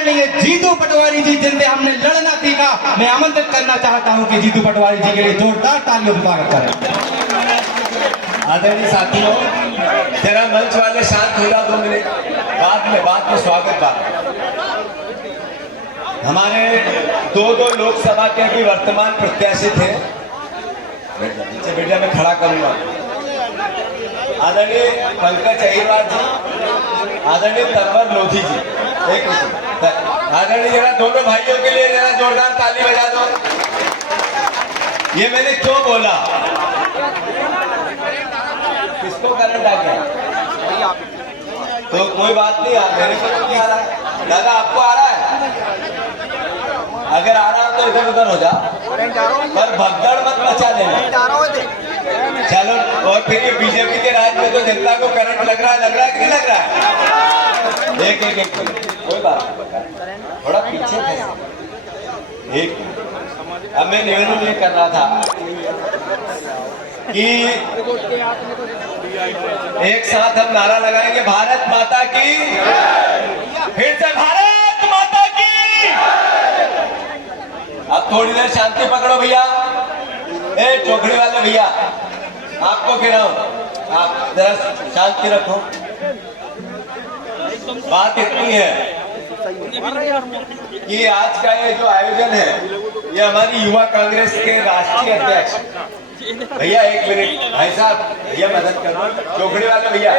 आदरणीय जीतू पटवारी जी जिनसे हमने लड़ना सीखा, मैं आमंत्रित करना चाहता हूं कि जीतू पटवारी जी के लिए जोरदार तालियों से स्वागत करें। आदरणीय साथियों, जरा मंच वाले शांत हो जाओ 2 मिनट, बाद में स्वागत बात। हमारे दो लोकसभा के अभी वर्तमान प्रत्याशी थे, नीचे बेटा मैं खड़ा करूंगा। आदरणीय पंकज अहिरवार जी, आदरणीय तनवर लोधी जी, एक मिनट। आदरणीय जरा दोनों भाइयों के लिए जरा जोरदार ताली बजा दो। ये मैंने क्यों बोला, किसको करंट आ गया तो कोई बात नहीं, मेरे को तो नहीं आ रहा है। दादा आपको आ रहा है? अगर आ रहा है तो इधर उधर हो जा, पर भगदड़ मत मचा देना। चलो, और फिर ये बीजेपी के राज में तो जनता को करंट लग रहा है कि नहीं लग रहा है? एक कोई बात नहीं, थोड़ा पीछे कैसे। एक अब मैं निवेदन ये कर रहा था कि एक साथ हम नारा लगाएंगे, भारत माता की, फिर से भारत माता की। अब थोड़ी देर शांति पकड़ो भैया, ए चौकड़ी वाले भैया, आपको कह रहा हूं, आप जरा शांति रखो। बात इतनी है कि आज का ये जो आयोजन है, ये हमारी युवा कांग्रेस के राष्ट्रीय अध्यक्ष भैया, एक मिनट भाई साहब, भैया मदद करो, चौकड़ी वाले भैया।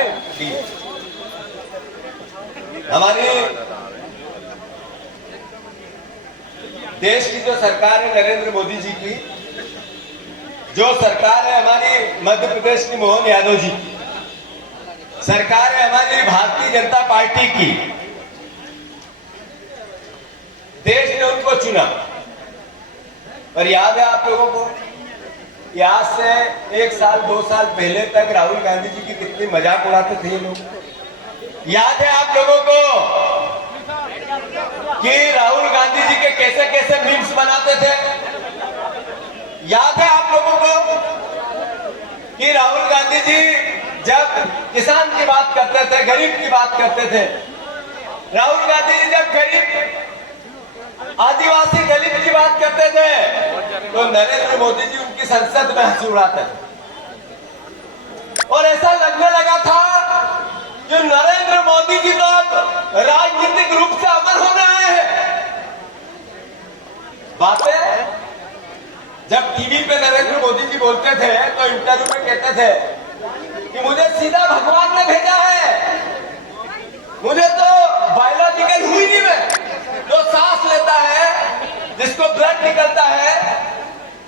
हमारी देश की जो सरकार है नरेंद्र मोदी जी की, जो सरकार है हमारी मध्य प्रदेश की मोहन यादव जी, सरकार है हमारी भारतीय जनता पार्टी की। देश ने उनको चुना, पर याद है आप लोगों को, आज से 1 साल 2 साल पहले तक राहुल गांधी जी की कितनी मजाक उड़ाते थे ये लोग। याद है आप लोगों को कि राहुल गांधी जी के कैसे कैसे मीम्स बनाते थे। याद है आप लोगों को कि राहुल गांधी जी जब किसान की बात करते थे, गरीब की बात करते थे, राहुल गांधी जी जब गरीब आदिवासी दलित की बात करते थे, तो नरेंद्र मोदी जी उनकी संसद में हंसी उड़ाते थे। और ऐसा लगने लगा था कि नरेंद्र मोदी जी तो अब राजनीतिक रूप से अमर होने आए हैं। बातें जब टीवी पे नरेंद्र मोदी जी बोलते थे तो इंटरव्यू में कहते थे कि मुझे सीधा भगवान ने भेजा है, मुझे तो बायोलॉजिकल हुई नहीं, मैं जो सांस लेता है, जिसको ब्लड निकलता है,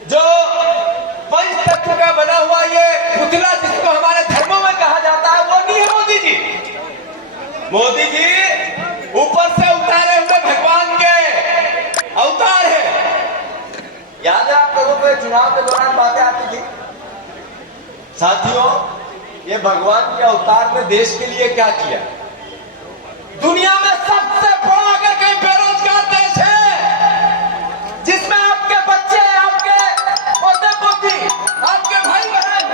जो पंच तत्व का बना हुआ ये पुतला जिसको हमारे धर्मों में कहा जाता है, वो नहीं है मोदी जी। मोदी जी ऊपर से उतारे हुए भगवान के अवतार है। याद है आप लोगों को चुनाव के दौरान बातें आती थी। साथियों, ये भगवान के अवतार ने देश के लिए क्या किया? दुनिया में सबसे बड़ा अगर कहीं बेरोजगार देश है, जिसमें आपके बच्चे, आपके पोते पोती, आपके भाई बहन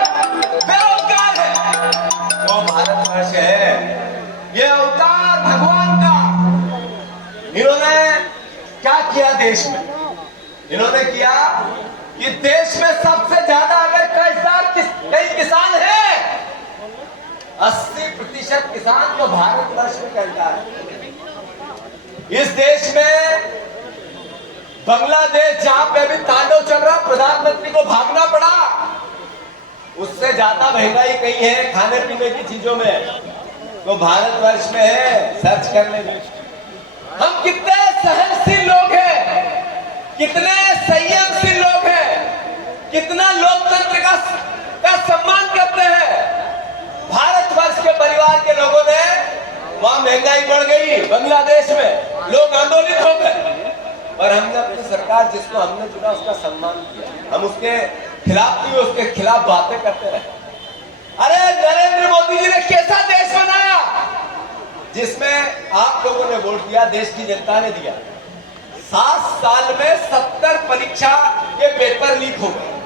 बेरोजगार है, वो भारतवर्ष है। ये अवतार भगवान का। इन्होंने क्या किया देश में? इन्होंने किया कि देश में सबसे ज्यादा अगर कई किसान है, 80% किसान तो भारतवर्ष में करता है। इस देश में बांग्लादेश जहां पे भी तांडव चल रहा, प्रधानमंत्री को भागना पड़ा, उससे ज्यादा महंगाई कहीं है खाने पीने की चीजों में, तो भारतवर्ष में है। सर्च कर लेंगे हम कितने सहनशील लोग हैं, कितने संयमशील लोग हैं, कितना लोकतंत्र का सम्मान करते हैं। भारतवर्ष के परिवार के लोगों ने, वहां महंगाई बढ़ गई बांग्लादेश में, लोग आंदोलित हो गए, और हमने अपनी सरकार जिसको हमने चुना उसका सम्मान किया। हम उसके खिलाफ नहीं, उसके खिलाफ बातें करते रहे। अरे नरेंद्र मोदी जी ने कैसा देश बनाया जिसमें आप लोगों ने वोट दिया, देश की जनता ने दिया। 7 साल में 70 परीक्षा के पेपर लीक हो गए।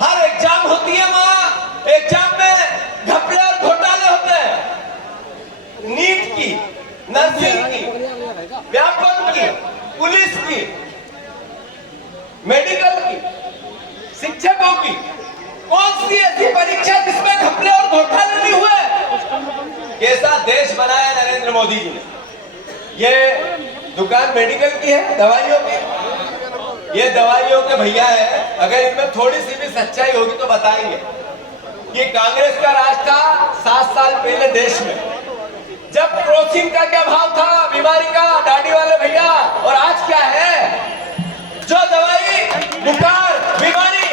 हर एग्जाम होती है, वहां एग्जाम में घपले और घोटाले होते हैं। नीट की, नर्सिंग की, पुलिस की, मेडिकल की, शिक्षकों की कौन सी ऐसी परीक्षा जिसमें घपले और घोटाले नहीं हुए? कैसा देश बनाया नरेंद्र मोदी जी ने। ये दुकान मेडिकल की है, दवाइयों की, ये दवाइयों के भैया है। अगर इनमें थोड़ी सी भी सच्चाई होगी तो बताएंगे कि कांग्रेस का राज था 7 साल पहले देश में, जब क्रोसिन का क्या भाव था, बीमारी का, दाढ़ी वाले भैया, और आज क्या है? जो दवाई, बुखार, बीमारी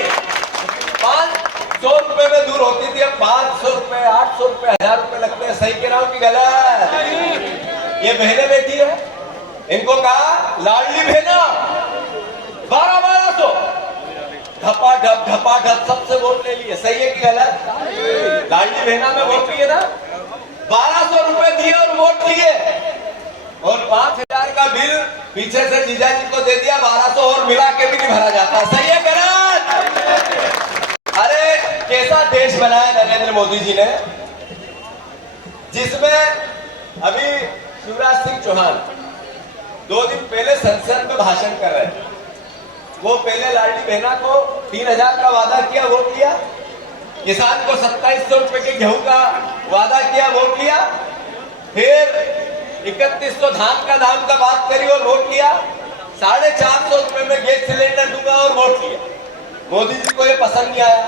500 रुपए में दूर होती थी, अब 500 रुपए, 800 रुपए, 1000 रुपए लगते हैं। सही कह रहा हूं कि गलत? ये बहने बैठी है, इनको कहा लाडली बहना 1200 धपा सबसे वोट ले लिए। सही है कि गलत? लाडली बहना में वोट लिए ना, 1200 रुपए दिए और वोट लिए, और 5000 का बिल पीछे से जीजा जी को दे दिया, 1200 और मिला के भी नहीं भरा जाता। सही है गलत? अरे कैसा देश बनाया नरेंद्र मोदी जी ने, जिसमें अभी शिवराज सिंह चौहान 2 दिन पहले संसद में भाषण कर रहे थे। वो पहले लाडली बहना को 3000 का वादा किया, वोट लिया। किसान को 2700 रुपए के गेहूं का वादा किया, वोट लिया। फिर 3100 धान का दाम का बात करी और वोट लिया। 450 रुपए में गैस सिलेंडर दूंगा और वोट लिया। मोदी जी को ये पसंद नहीं आया,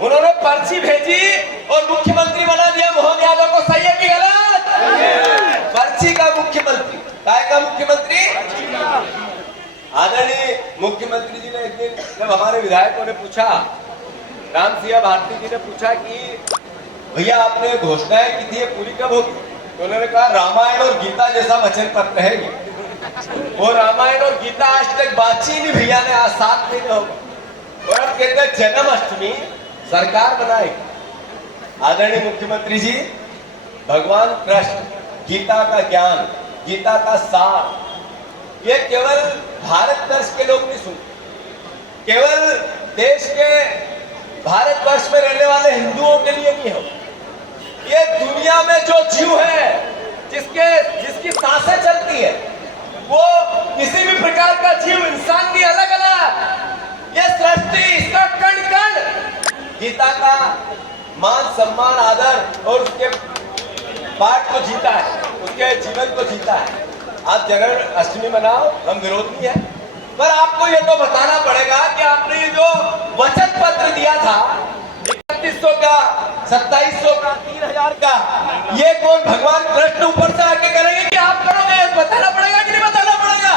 उन्होंने पर्ची भेजी और मुख्यमंत्री बना दिया मोहन यादव को। सही है कि गलत? पर्ची का मुख्यमंत्री, काय का मुख्यमंत्री? आदरणीय मुख्यमंत्री जी ने एक दिन जब हमारे विधायकों ने पूछा, राम सिंह भारती जी ने पूछा कि भैया आपने घोषणाएं की थी, ये पूरी कब होगी? तो उन्होंने कहा रामायण और गीता जैसा वचन पत्र है ये। वो रामायण और गीता आज तक बातचीत नहीं भैया ने, आज 7 महीने हो गए, और अब कहते हैं जन्माष्टमी सरकार बनाएगी। आदरणीय मुख्यमंत्री जी, भगवान कृष्ण, गीता का ज्ञान, गीता का सार, ये केवल भारतवर्ष के लोग नहीं सुनते, केवल देश के भारतवर्ष में रहने वाले हिंदुओं के लिए नहीं हो, ये दुनिया में जो जीव है, जिसकी सांसें चलती है, वो किसी भी प्रकार का जीव, इंसान भी अलग अलग, ये सृष्टि, इसका कण कण गीता का मान सम्मान आदर और उसके पाठ को जीता है, उसके जीवन को जीता है। आप जन्माष्टमी मनाओ, हम विरोधी हैं, पर आपको ये तो बताना पड़ेगा कि आपने ये जो वचन पत्र दिया था 3100 का, 2700 का, 3000 का, ये कौन भगवान कृष्ण ऊपर से आके करेंगे कि आप करोगे? बताना पड़ेगा कि नहीं बताना पड़ेगा?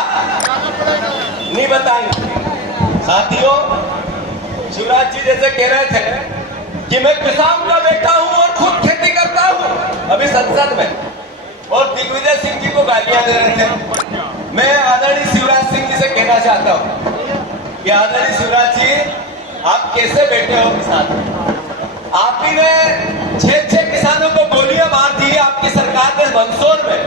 नहीं बताएंगे। साथियों, शिवराज जी जैसे कह रहे थे कि मैं किसान का बेटा हूं और खुद खेती करता हूं अभी संसद में, और दिग्विजय सिंह जी को गालियां दे रहे थे। मैं आदरणीय शिवराज सिंह जी से कहना चाहता हूं कि आदरणीय शिवराज जी, आप कैसे बैठे हो किसान? आप ही ने 6 किसानों को गोलियां मार दी आपकी सरकार ने मंदसौर में।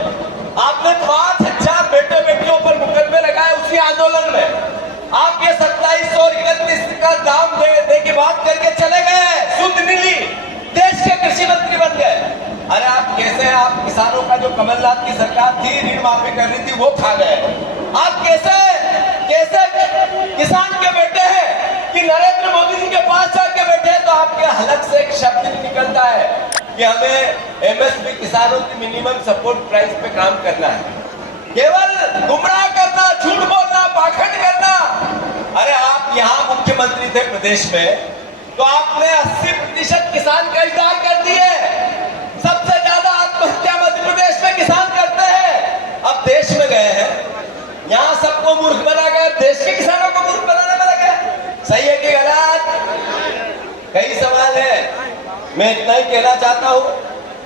आपने 5000 बेटे बेटियों पर मुकदमे लगाए उसी आंदोलन में। आप ये 2700 और 31 का दाम दे की बात करके चले गए, शुद्ध नीली, देश के कृषि मंत्री बन गए। अरे आप कैसे, आप किसानों का जो कमलनाथ की सरकार थी ऋण माफी कर रही थी वो खा गए। आप कैसे किसान के बेटे हैं कि नरेंद्र मोदी जी के पास जाके बैठे हैं, तो आपके हलक से एक शब्द नहीं निकलता है कि हमें एमएसपी किसानों की मिनिमम सपोर्ट प्राइस पे काम करना है। केवल गुमराह करना, झूठ बोलना, पाखंड करना। अरे आप यहाँ मुख्यमंत्री थे प्रदेश में, तो आपने 80% किसान का इजहार कर दिए। सबसे ज्यादा आत्महत्या मध्य प्रदेश में किसान करते हैं। अब देश में गए हैं, यहाँ सबको मूर्ख बना गए, देश के किसानों को मूर्ख बनाने में लगे। सही है कि गलत? कई सवाल है, मैं इतना ही कहना चाहता हूँ।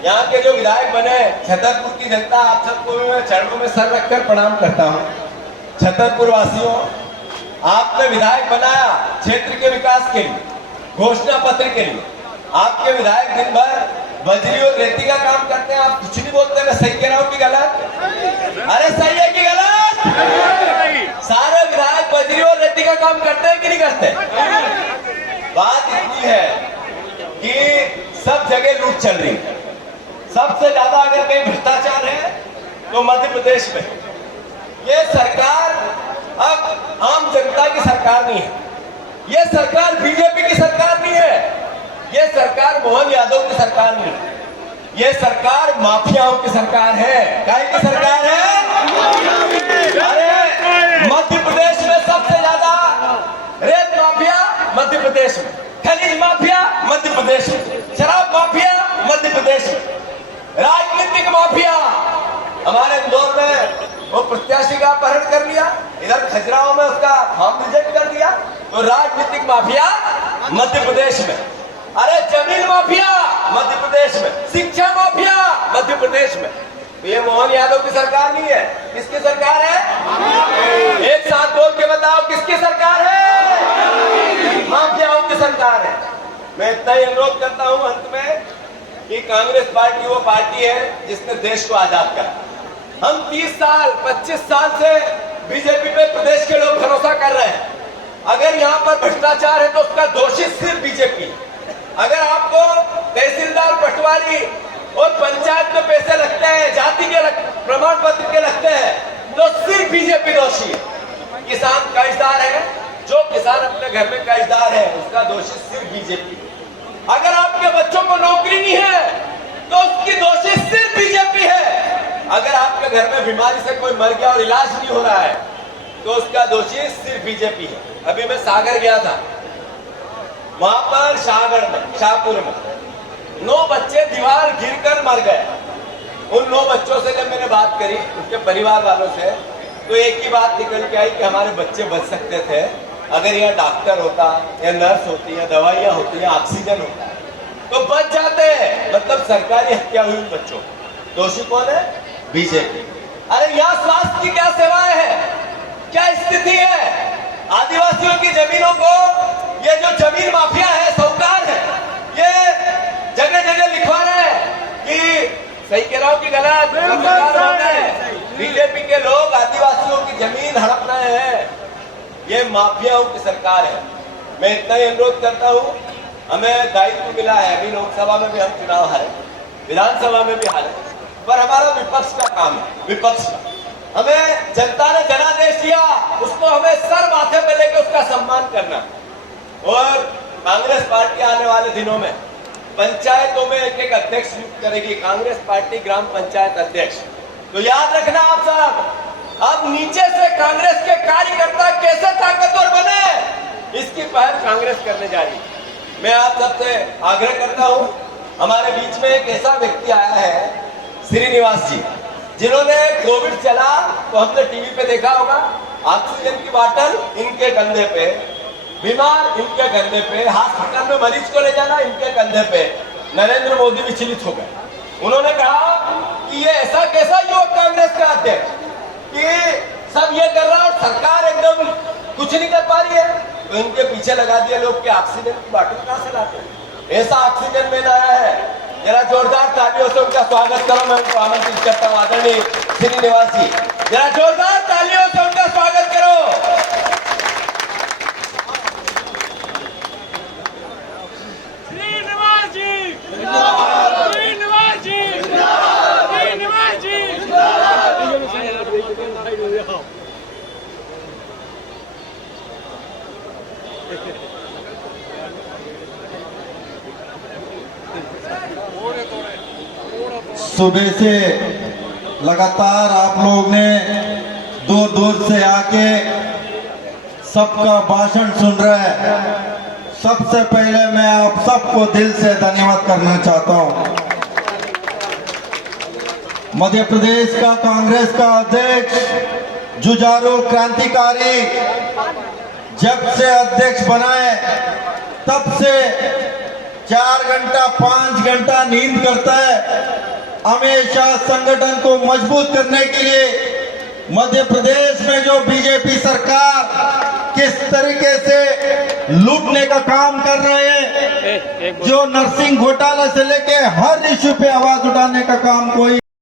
यहाँ के जो विधायक बने, छतरपुर की जनता, आप सबको मैं चरणों में सर रखकर प्रणाम करता हूँ। छतरपुर वासियों, आपने विधायक बनाया क्षेत्र के विकास के लिए, घोषणा पत्र के लिए। आपके विधायक दिन भर बजरी और रेती का काम करते हैं, आप कुछ नहीं बोलते। मैं सही कह रहा हूँ कि गलत? अरे सही है कि गलत? सारे विधायक बजरी और रेती का काम करते हैं कि नहीं करते? बात इतनी है कि सब जगह लूट चल रही है। सबसे ज्यादा अगर कहीं भ्रष्टाचार है तो मध्य प्रदेश में। ये सरकार सरकार नहीं है, ये सरकार बीजेपी की सरकार नहीं है, ये सरकार मोहन यादव की सरकार नहीं है, ये सरकार माफियाओं की सरकार है। काहे की सरकार है? अरे मध्य प्रदेश में सबसे ज्यादा रेत माफिया मध्य प्रदेश में, खनिज माफिया मध्य प्रदेश में, शराब माफिया मध्य प्रदेश में, राजनीतिक माफिया। हमारे इंदौर में वो प्रत्याशी का अपहरण कर लिया, इधर खजुराहो में उसका फॉर्म रिजेक्ट कर दिया, तो राजनीतिक माफिया मध्य प्रदेश में। अरे जमीन माफिया मध्य प्रदेश में, शिक्षा माफिया मध्य प्रदेश में। ये मोहन यादव की सरकार नहीं है, किसकी सरकार है? एक साथ बोल के बताओ, किसकी सरकार है? माफियाओं की सरकार है। मैं इतना ही अनुरोध करता हूं अंत में कि कांग्रेस पार्टी वो पार्टी है जिसने देश को आजाद करा। हम 30 साल 25 साल से बीजेपी पे प्रदेश के लोग भरोसा कर रहे हैं। अगर यहाँ पर भ्रष्टाचार है तो उसका दोषी सिर्फ बीजेपी। अगर आपको तहसीलदार, पटवारी और पंचायत में पैसे लगते हैं, जाति के प्रमाण पत्र के लगते हैं, तो सिर्फ बीजेपी दोषी है। किसान कर्जदार है, जो किसान अपने घर में कर्जदार है उसका दोषी सिर्फ बीजेपी। अगर आपके बच्चों को नौकरी नहीं है तो उसकी दोषी सिर्फ बीजेपी है। अगर आपके घर में बीमारी से कोई मर गया और इलाज नहीं हो रहा है तो उसका दोषी सिर्फ बीजेपी है। अभी मैं सागर गया था, वहां पर शाहगढ़ में, शाहपुर में 9 बच्चे दीवार गिरकर मर गए। उन 9 बच्चों से जब मैंने बात करी, उसके परिवार वालों से, तो एक ही बात निकल के आई कि हमारे बच्चे बच सकते थे अगर यहाँ डॉक्टर होता या नर्स होती या दवाइयाँ होती या ऑक्सीजन होता तो बच जाते हैं। मतलब सरकारी हत्या हुई उन बच्चों। दोषी कौन है? बीजेपी। अरे यहाँ स्वास्थ्य की क्या सेवाएं हैं, क्या स्थिति है? आदिवासियों की जमीनों को ये जो जमीन माफिया है, साहूकार है, ये जगह जगह लिखवा रहे हैं कि सही कह रहा हूं कि गलत? बीजेपी के लोग आदिवासियों की जमीन हड़प रहे हैं। ये माफियाओं की सरकार है। मैं इतना ही अनुरोध करता हूं, हमें दायित्व मिला है, अभी लोकसभा में भी हम चुनाव हारे, विधानसभा में भी हारे, पर हमारा विपक्ष का काम है। विपक्ष का हमें जनता ने जनादेश दिया, उसको हमें सर माथे पे लेकर उसका सम्मान करना। और कांग्रेस पार्टी आने वाले दिनों में पंचायतों में एक एक अध्यक्ष नियुक्त करेगी, कांग्रेस पार्टी ग्राम पंचायत अध्यक्ष। तो याद रखना आप साहब, अब नीचे से कांग्रेस के कार्यकर्ता कैसे ताकतवर बने, इसकी पहल कांग्रेस करने जा रही है। मैं आप सबसे आग्रह करता हूं, हमारे बीच में एक ऐसा व्यक्ति आया है श्रीनिवास जी, जिन्होंने कोविड चला तो हमने टीवी पे देखा होगा, ऑक्सीजन की बोतल इनके कंधे पे, बीमार इनके कंधे पे, हॉस्पिटल में मरीज को ले जाना इनके कंधे पे। नरेंद्र मोदी विचलित हो गए। उन्होंने कहा कि ये ऐसा कैसा युवक कांग्रेस का अध्यक्ष कि सब ये कर रहा और सरकार एकदम कुछ नहीं कर पा रही है। तो इनके पीछे लगा दिए लोग कि ऑक्सीजन की बोतल कहां से लाते हैं। ऐसा ऑक्सीजन मैन आया है, जरा जोरदार तालियों से उनका स्वागत करो। मैं उनको आमंत्रित करता हूं, आदरणीय श्रीनिवास जी, जरा जोरदार तालियों से उनका स्वागत करो। सुबह से लगातार आप लोग ने दूर दूर से आके सबका भाषण सुन रहे हैं। सबसे पहले मैं आप सबको दिल से धन्यवाद करना चाहता हूं। मध्य प्रदेश का कांग्रेस का अध्यक्ष जुझारू क्रांतिकारी जब से अध्यक्ष बनाए तब से 4 घंटा 5 घंटा नींद करता है। हमेशा संगठन को मजबूत करने के लिए मध्य प्रदेश में जो बीजेपी सरकार किस तरीके से लूटने का काम कर रहे हैं, जो नर्सिंग घोटाला से लेके हर इश्यू पे आवाज उठाने का काम कोई